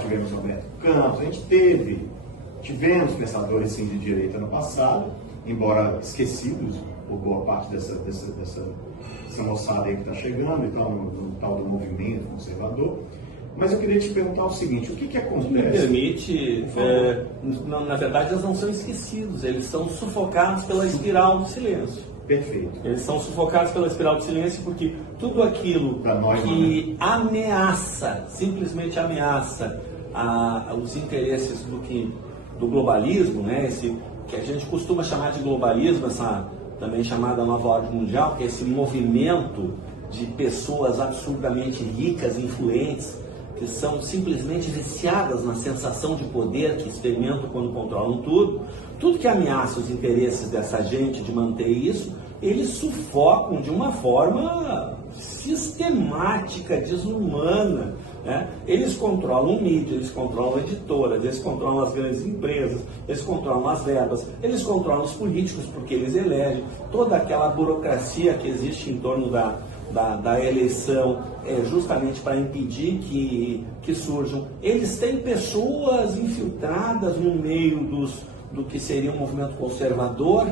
tivemos Roberto Campos, a gente tivemos pensadores sim de direita no passado, embora esquecidos por boa parte dessa moçada aí que está chegando, então, no tal do movimento conservador. Mas eu queria te perguntar o seguinte, o que acontece? Me permite, na verdade eles não são esquecidos, eles são sufocados pela espiral do silêncio. Perfeito. Eles são sufocados pela espiral do silêncio porque tudo aquilo que ameaça, simplesmente ameaça os interesses do globalismo, né? Esse que a gente costuma chamar de globalismo, essa também chamada nova ordem mundial, que é esse movimento de pessoas absurdamente ricas, influentes, que são simplesmente viciadas na sensação de poder que experimentam quando controlam tudo que ameaça os interesses dessa gente de manter isso, eles sufocam de uma forma sistemática, desumana, né? Eles controlam mídia, eles controlam editoras, eles controlam as grandes empresas, eles controlam as verbas, eles controlam os políticos porque eles elegem, toda aquela burocracia que existe em torno da eleição justamente para impedir que surjam. Eles têm pessoas infiltradas no meio do que seria um movimento conservador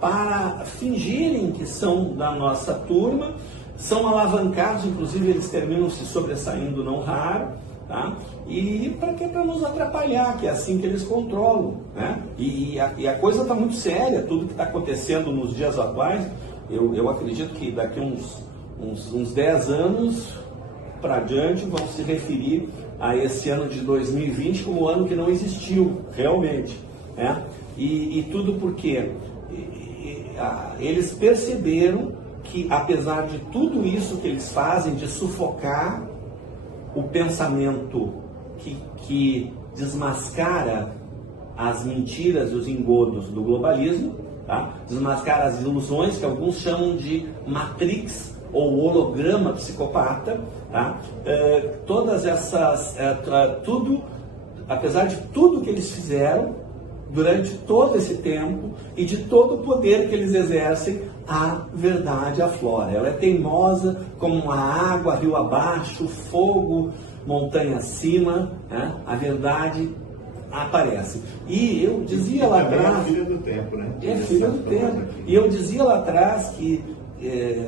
para fingirem que são da nossa turma, são alavancados, inclusive eles terminam se sobressaindo não raro, tá? E para quê? Para nos atrapalhar, que é assim que eles controlam, né? E a coisa está muito séria, tudo que está acontecendo nos dias atuais, eu acredito que daqui uns 10 anos para diante vão se referir a esse ano de 2020 como o ano que não existiu realmente, né? E tudo porque eles perceberam que, apesar de tudo isso que eles fazem, de sufocar o pensamento que desmascara as mentiras e os engodos do globalismo, tá? Desmascara as ilusões que alguns chamam de matrix ou holograma psicopata, tá? Todas essas, apesar de tudo que eles fizeram durante todo esse tempo e de todo o poder que eles exercem, a verdade aflora. Ela é teimosa como a água, rio abaixo, fogo, montanha acima, né? A verdade aparece. E eu dizia lá atrás... É filha do tempo, né? É filha do tempo. E eu dizia lá atrás que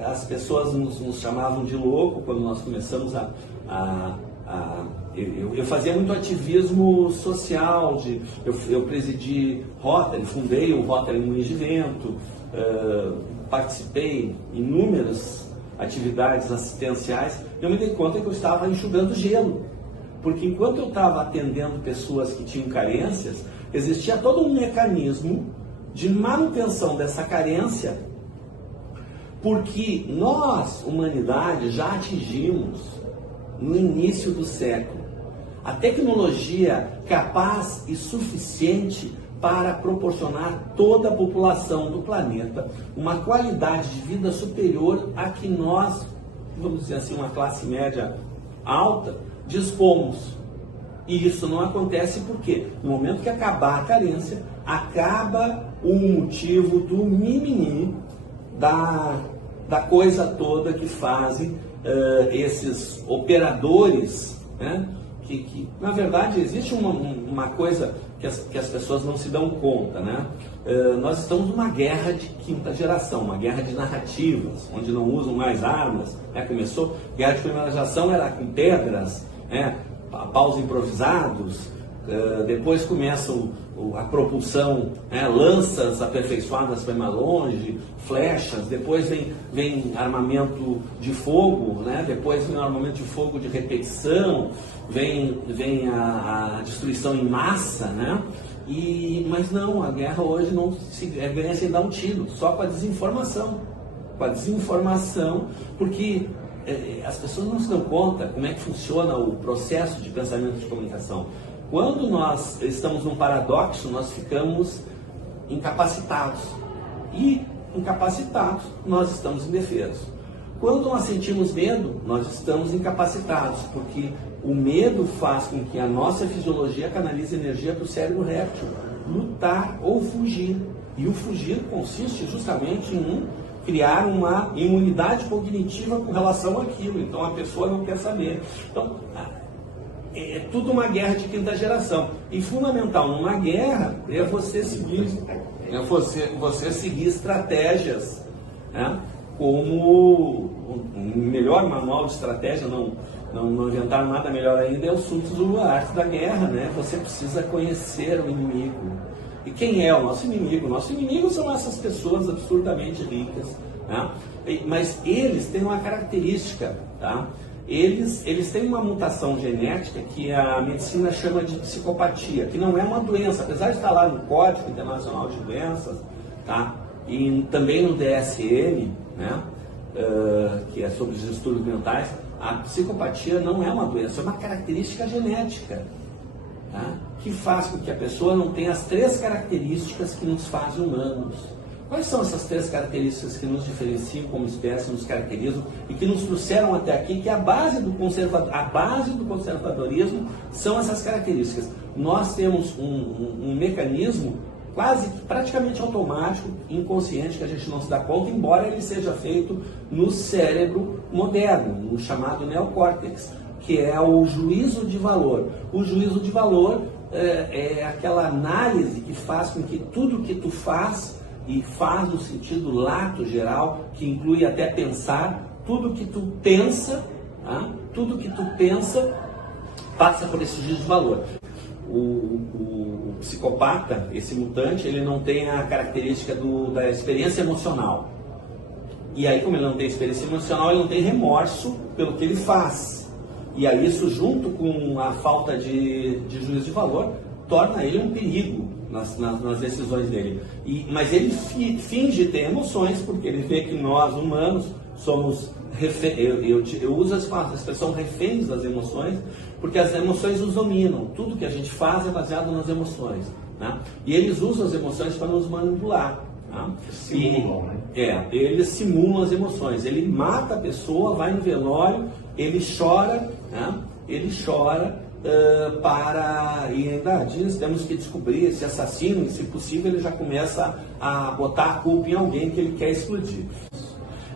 as pessoas nos chamavam de louco quando nós começamos eu fazia muito ativismo social, eu presidi Rotary, fundei o Rotary Moinhos de Vento, participei em inúmeras atividades assistenciais. Eu me dei conta que eu estava enxugando gelo, porque enquanto eu estava atendendo pessoas que tinham carências, existia todo um mecanismo de manutenção dessa carência, porque nós, humanidade, já atingimos no início do século a tecnologia capaz e suficiente para proporcionar a toda a população do planeta uma qualidade de vida superior a que nós, vamos dizer assim, uma classe média alta, dispomos. E isso não acontece porque, no momento que acabar a carência, acaba o motivo do mimimi, da coisa toda que fazem esses operadores, né? Que na verdade existe uma coisa que as pessoas não se dão conta, né? Nós estamos numa guerra de quinta geração, uma guerra de narrativas, onde não usam mais armas, né? Começou, guerra de primeira geração era com pedras, né? Paus improvisados, depois começa a propulsão, né? Lanças aperfeiçoadas para ir mais longe, flechas, depois vem armamento de fogo, né? Depois vem o armamento de fogo de repetição, vem a destruição em massa, né? Mas não, a guerra hoje não se ganha sem dar um tiro, só com a desinformação. Com a desinformação, porque as pessoas não se dão conta como é que funciona o processo de pensamento de comunicação. Quando nós estamos num paradoxo, nós ficamos incapacitados. E incapacitados, nós estamos indefesos. Quando nós sentimos medo, nós estamos incapacitados, porque o medo faz com que a nossa fisiologia canalize energia para o cérebro réptil, lutar ou fugir. E o fugir consiste justamente em criar uma imunidade cognitiva com relação àquilo. Então a pessoa não quer saber. Então, é tudo uma guerra de quinta geração. E fundamental numa guerra é você seguir, você seguir estratégias, né? Como o melhor manual de estratégia, não inventaram nada melhor ainda, é o Sun Tzu, a arte da guerra, né? Você precisa conhecer o inimigo. E quem é o nosso inimigo? Nosso inimigo são essas pessoas absurdamente ricas, né? Mas eles têm uma característica, tá? Eles têm uma mutação genética que a medicina chama de psicopatia, que não é uma doença, apesar de estar lá no Código Internacional de Doenças, tá? E também no DSM, né? Que é sobre os distúrbios mentais, a psicopatia não é uma doença, é uma característica genética, tá? Que faz com que a pessoa não tenha as 3 características que nos fazem humanos. Quais são essas 3 características que nos diferenciam como espécie, nos caracterizam e que nos trouxeram até aqui, que a base do conservadorismo são essas características. Nós temos um mecanismo praticamente automático, inconsciente, que a gente não se dá conta, embora ele seja feito no cérebro moderno, no chamado neocórtex, que é o juízo de valor. O juízo de valor é aquela análise que faz com que tudo que tu faz, e faz no sentido lato geral, que inclui até pensar, tudo que tu pensa, tá? Tudo que tu pensa passa por esse juízo de valor. O psicopata, esse mutante, ele não tem a característica da experiência emocional. E aí, como ele não tem experiência emocional, ele não tem remorso pelo que ele faz. E aí, isso junto com a falta de juízo de valor, torna ele um perigo nas decisões dele. Mas ele finge ter emoções, porque ele vê que nós, humanos, somos eu uso a expressão reféns das emoções, porque as emoções nos dominam. Tudo que a gente faz é baseado nas emoções, né? E eles usam as emoções para nos manipular. Tá? Simulam, né? Eles simulam as emoções. Ele mata a pessoa, vai no velório, ele chora, né? Ele chora e ainda diz, temos que descobrir esse assassino, e se possível ele já começa a botar a culpa em alguém que ele quer explodir.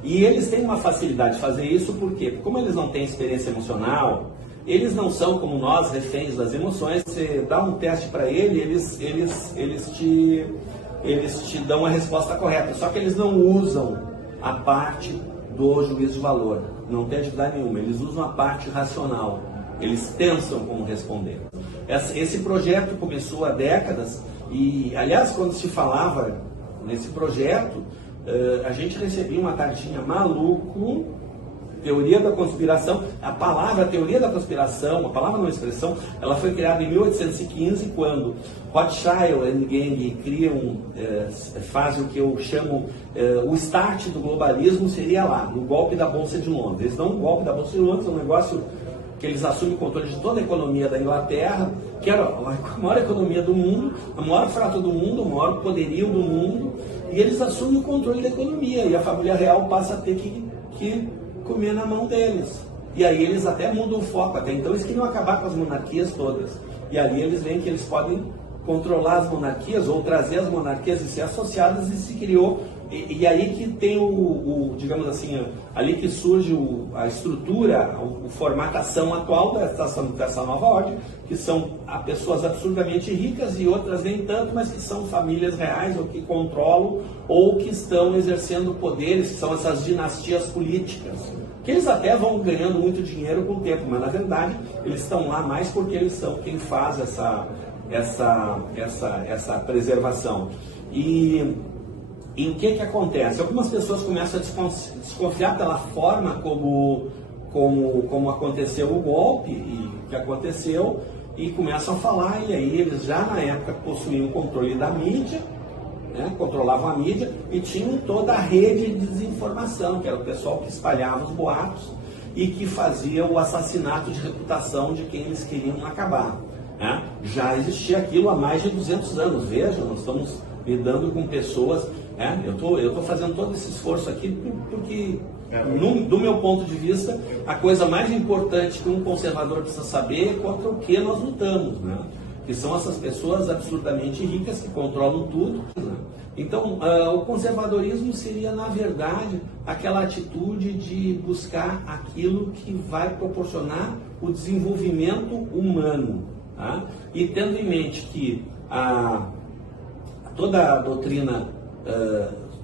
E eles têm uma facilidade de fazer isso, porque como eles não têm experiência emocional, eles não são como nós, reféns das emoções. Você dá um teste para eles te dão a resposta correta, só que eles não usam a parte do juízo de valor, não tem atividade nenhuma, eles usam a parte racional, eles pensam como responder. Esse projeto começou há décadas e, aliás, quando se falava nesse projeto, a gente recebia uma cartinha maluco, teoria da conspiração. A palavra teoria da conspiração, a palavra não expressão, ela foi criada em 1815, quando Rothschild and Gang fazem o que eu chamo o start do globalismo, seria lá, no golpe da Bolsa de Londres. Eles dão um golpe da Bolsa de Londres, é um negócio que eles assumem o controle de toda a economia da Inglaterra, que era a maior economia do mundo, a maior frota do mundo, o maior poderio do mundo, e eles assumem o controle da economia, e a família real passa a ter que comer na mão deles. E aí eles até mudam o foco, até então eles queriam acabar com as monarquias todas. E ali eles veem que eles podem controlar as monarquias, ou trazer as monarquias e ser associadas, e se criou. E aí que tem digamos assim, ali que surge a estrutura, a formatação atual dessa nova ordem, que são pessoas absurdamente ricas e outras nem tanto, mas que são famílias reais, ou que controlam, ou que estão exercendo poderes, que são essas dinastias políticas, que eles até vão ganhando muito dinheiro com o tempo, mas na verdade eles estão lá mais porque eles são quem faz essa preservação. E o que acontece? Algumas pessoas começam a desconfiar pela forma como aconteceu o golpe, e que aconteceu, e começam a falar, e aí eles já na época possuíam o controle da mídia, né, controlavam a mídia, e tinham toda a rede de desinformação, que era o pessoal que espalhava os boatos e que fazia o assassinato de reputação de quem eles queriam acabar. Né? Já existia aquilo há mais de 200 anos, veja, nós estamos lidando com pessoas. Eu estou fazendo todo esse esforço aqui porque, do meu ponto de vista, a coisa mais importante que um conservador precisa saber é contra o que nós lutamos, né? que são essas pessoas absurdamente ricas que controlam tudo. Então, o conservadorismo seria, na verdade, aquela atitude de buscar aquilo que vai proporcionar o desenvolvimento humano, tá? E tendo em mente que toda a doutrina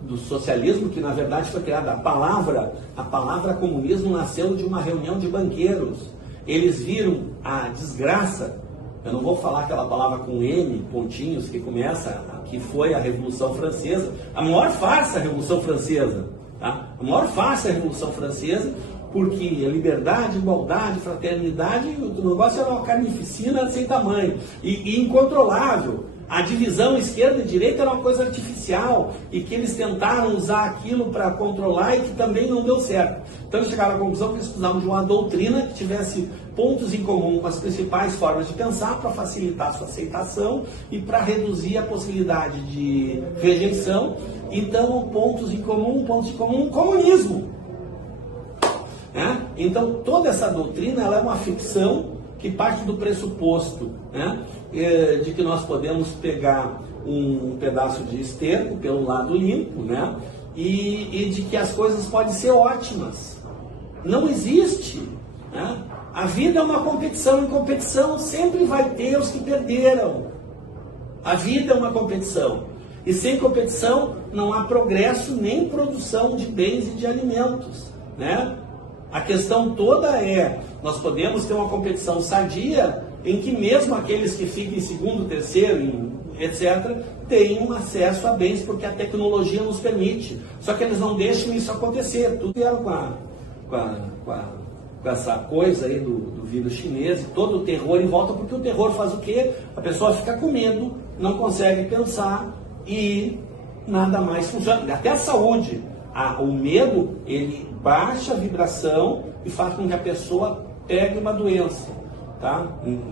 do socialismo, que na verdade foi criada, a palavra comunismo nasceu de uma reunião de banqueiros. Eles viram a desgraça, eu não vou falar aquela palavra com M, pontinhos, que começa, que foi a Revolução Francesa, a maior farsa a Revolução Francesa, tá? A maior farsa a Revolução Francesa, porque a liberdade, igualdade, fraternidade, o negócio era uma carnificina sem tamanho, e incontrolável. A divisão esquerda e direita era uma coisa artificial e que eles tentaram usar aquilo para controlar e que também não deu certo. Então eles chegaram à conclusão que eles precisavam de uma doutrina que tivesse pontos em comum com as principais formas de pensar para facilitar a sua aceitação e para reduzir a possibilidade de rejeição. Então, pontos em comum, comunismo. Então, toda essa doutrina ela é uma ficção que parte do pressuposto, de que nós podemos pegar um pedaço de esterco pelo lado limpo, e de que as coisas podem ser ótimas. Não existe. A vida é uma competição, e competição sempre vai ter os que perderam. A vida é uma competição. E sem competição não há progresso nem produção de bens e de alimentos, A questão toda é, nós podemos ter uma competição sadia em que mesmo aqueles que ficam em segundo, terceiro, etc., tenham acesso a bens, porque a tecnologia nos permite. Só que eles não deixam isso acontecer. Tudo vieram com essa coisa aí do vírus chinês, e todo o terror em volta, porque o terror faz o quê? A pessoa fica com medo, não consegue pensar e nada mais funciona. Até a saúde. O medo, ele baixa a vibração e faz com que a pessoa pegue uma doença, tá?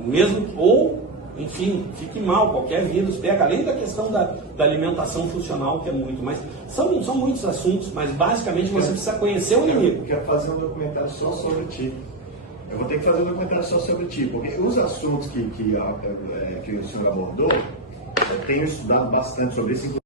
Mesmo, ou, enfim, fique mal, qualquer vírus pega, além da questão da alimentação funcional, que é muito, mas são muitos assuntos, mas basicamente você precisa conhecer o inimigo. Eu quero fazer um documentário só sobre ti. Eu vou ter que fazer um documentário só sobre ti, porque os assuntos que o senhor abordou, eu tenho estudado bastante sobre isso.